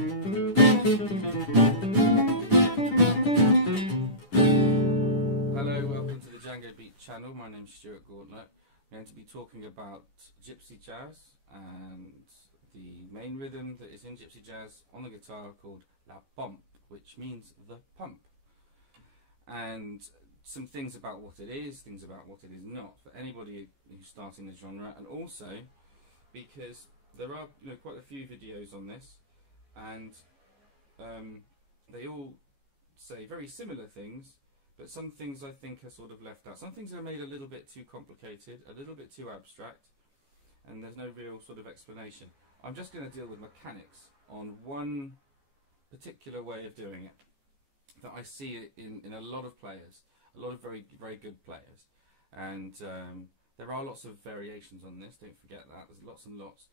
Hello, welcome to the Django Beat channel. My name's Stuart Gauntlet. I'm going to be talking about Gypsy jazz and the main rhythm that is in Gypsy jazz on the guitar called la pompe, which means the pump, and some things about what it is, things about what it is not for anybody who's starting the genre, and also because there are quite a few videos on this, and they all say very similar things, but some things I think are sort of left out. Some things are made a little bit too complicated, a little bit too abstract, and there's no real sort of explanation. I'm just going to deal with mechanics on one particular way of doing it that I see it in a lot of players, a lot of very, very good players, and there are lots of variations on this, don't forget that, there's lots and lots,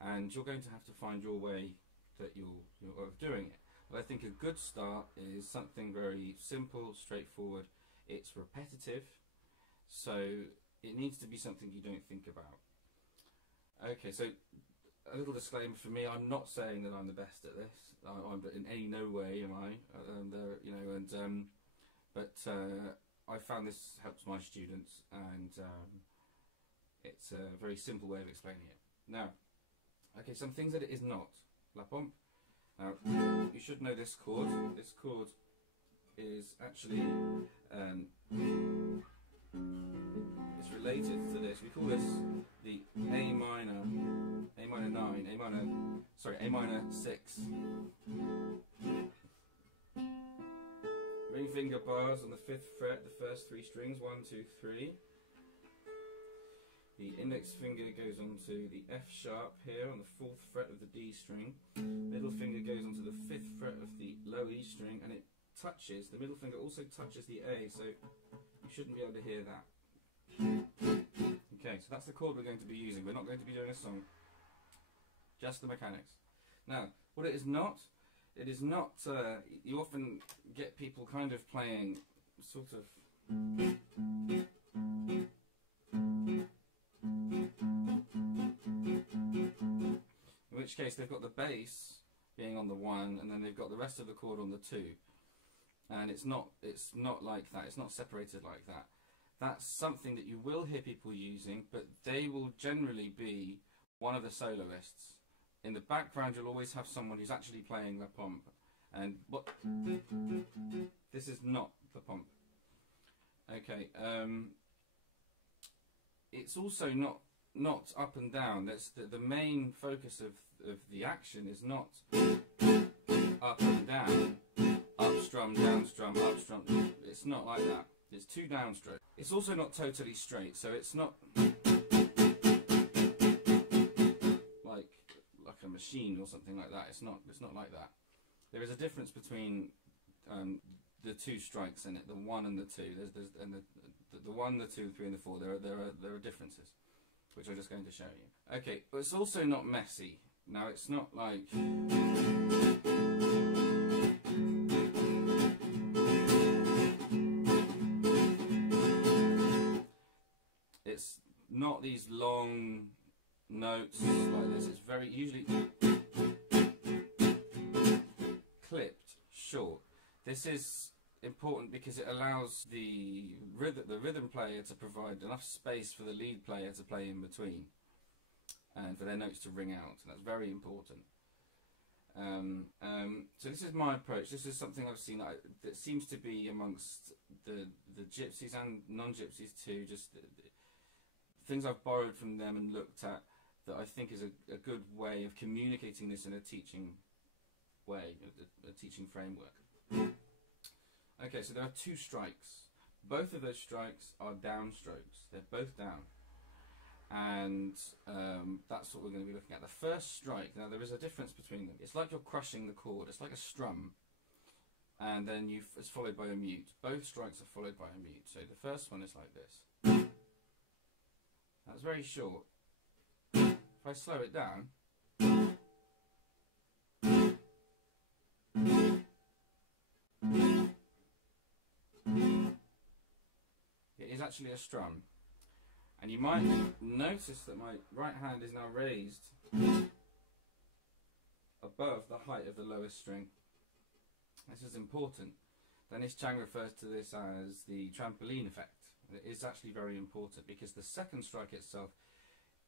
and you're going to have to find your way that you're of doing it. But I think a good start is something very simple, straightforward. It's repetitive, so it needs to be something you don't think about. Okay, so a little disclaimer for me: I'm not saying that I'm the best at this. I'm in any no way am I. But I found this helps my students, and it's a very simple way of explaining it. Now, okay, some things that it is not. La pompe. Now, you should know this chord. This chord is actually it's related to this. We call this the A minor 6. Ring finger bars on the 5th fret, the first 3 strings, 1, 2, 3. The index finger goes onto the F sharp here on the 4th fret of the D string. Middle finger goes onto the 5th fret of the low E string, and it touches, the middle finger also touches the A, so you shouldn't be able to hear that. Okay, so that's the chord we're going to be using. We're not going to be doing a song, just the mechanics. Now, what it is not, you often get people kind of playing sort of in which case they've got the bass being on the 1, and then they've got the rest of the chord on the 2, and it's not like that. It's not separated like that. That's something that you will hear people using, but they will generally be one of the soloists. In the background you'll always have someone who's actually playing la pompe, and this is not the pompe. Okay, it's also not up and down. That's the main focus of the action is not up and down, up strum, down strum, up strum. It's not like that. It's 2 downstrokes. It's also not totally straight, so it's not like a machine or something like that. It's not like that. There is a difference between the 2 strikes in it, the 1 and the 2. And the 1, the 2, the 3, and the 4. There are differences, which I'm just going to show you. Okay, but it's also not messy. Now, it's not like it's not these long notes like this. It's very usually clipped short. This is important because it allows the rhythm player to provide enough space for the lead player to play in between, and for their notes to ring out. That's very important. So this is my approach. This is something I've seen that seems to be amongst the gypsies and non-gypsies too. Just things I've borrowed from them and looked at that I think is a good way of communicating this in a teaching way, a teaching framework. Okay, so there are 2 strikes. Both of those strikes are down strokes. They're both down. And that's what we're going to be looking at. The first strike, now there is a difference between them. It's like you're crushing the chord. It's like a strum. And then it's followed by a mute. Both strikes are followed by a mute. So the first one is like this. That's very short. If I slow it down, it is actually a strum. And you might notice that my right hand is now raised above the height of the lowest string. This is important. Danish Chang refers to this as the trampoline effect. It is actually very important because the second strike itself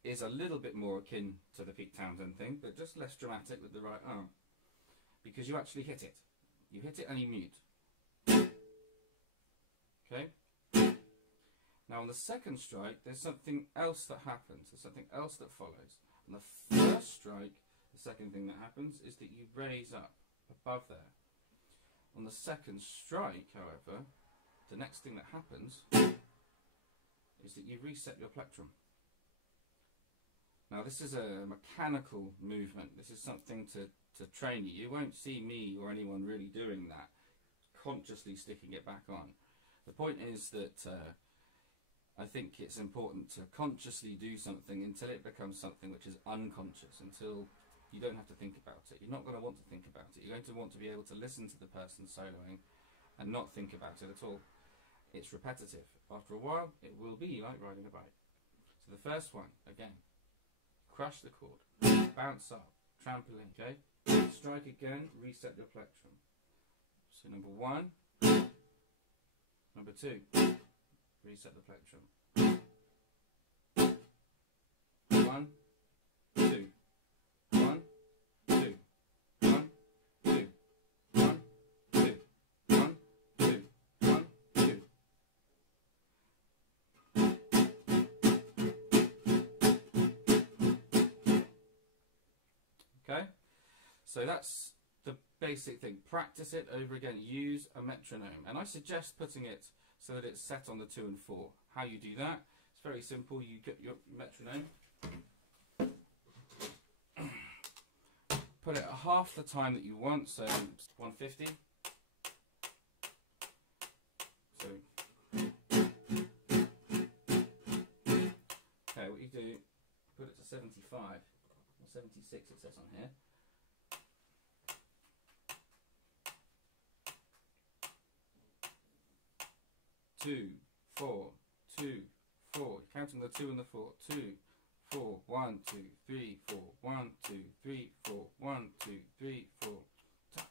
is a little bit more akin to the Pete Townsend thing, but just less dramatic with the right arm, because you actually hit it. You hit it and you mute. Okay? Now on the second strike, there's something else that happens. There's something else that follows. On the first strike, the second thing that happens is that you raise up above there. On the second strike, however, the next thing that happens is that you reset your plectrum. Now this is a mechanical movement. This is something to train you. You won't see me or anyone really doing that, consciously sticking it back on. The point is that I think it's important to consciously do something until it becomes something which is unconscious, until you don't have to think about it. You're not going to want to think about it. You're going to want to be able to listen to the person soloing and not think about it at all. It's repetitive. After a while, it will be like riding a bike. So the first one, again, crush the chord, bounce up, trampoline, okay? Strike again, reset your plectrum. So number 1, number 2, reset the plectrum. 1, 2, 1, 2, 1, 2, 1, 2, 1, 2, 1, 2. Okay, so that's the basic thing. Practice it over again. Use a metronome, and I suggest putting it so that it's set on the 2 and 4. How you do that? It's very simple. You get your metronome, put it at half the time that you want, so 150. So, okay, what you do, put it to 75, or 76 it says on here. Two, 4, 2, 4. Counting the 2 and the 4. 2, 4, 1, 2, 3, 4, 1, 2, 3, 4, 1, 2, 3, 4. Ta,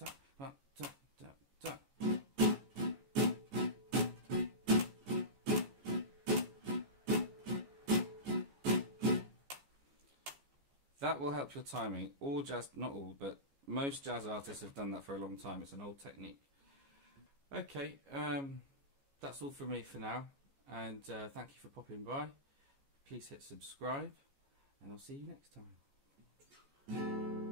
ta, ta, ta, ta, ta. That will help your timing. All jazz, not all, but most jazz artists have done that for a long time. It's an old technique. Okay, that's all from me for now, and thank you for popping by. Please hit subscribe, and I'll see you next time.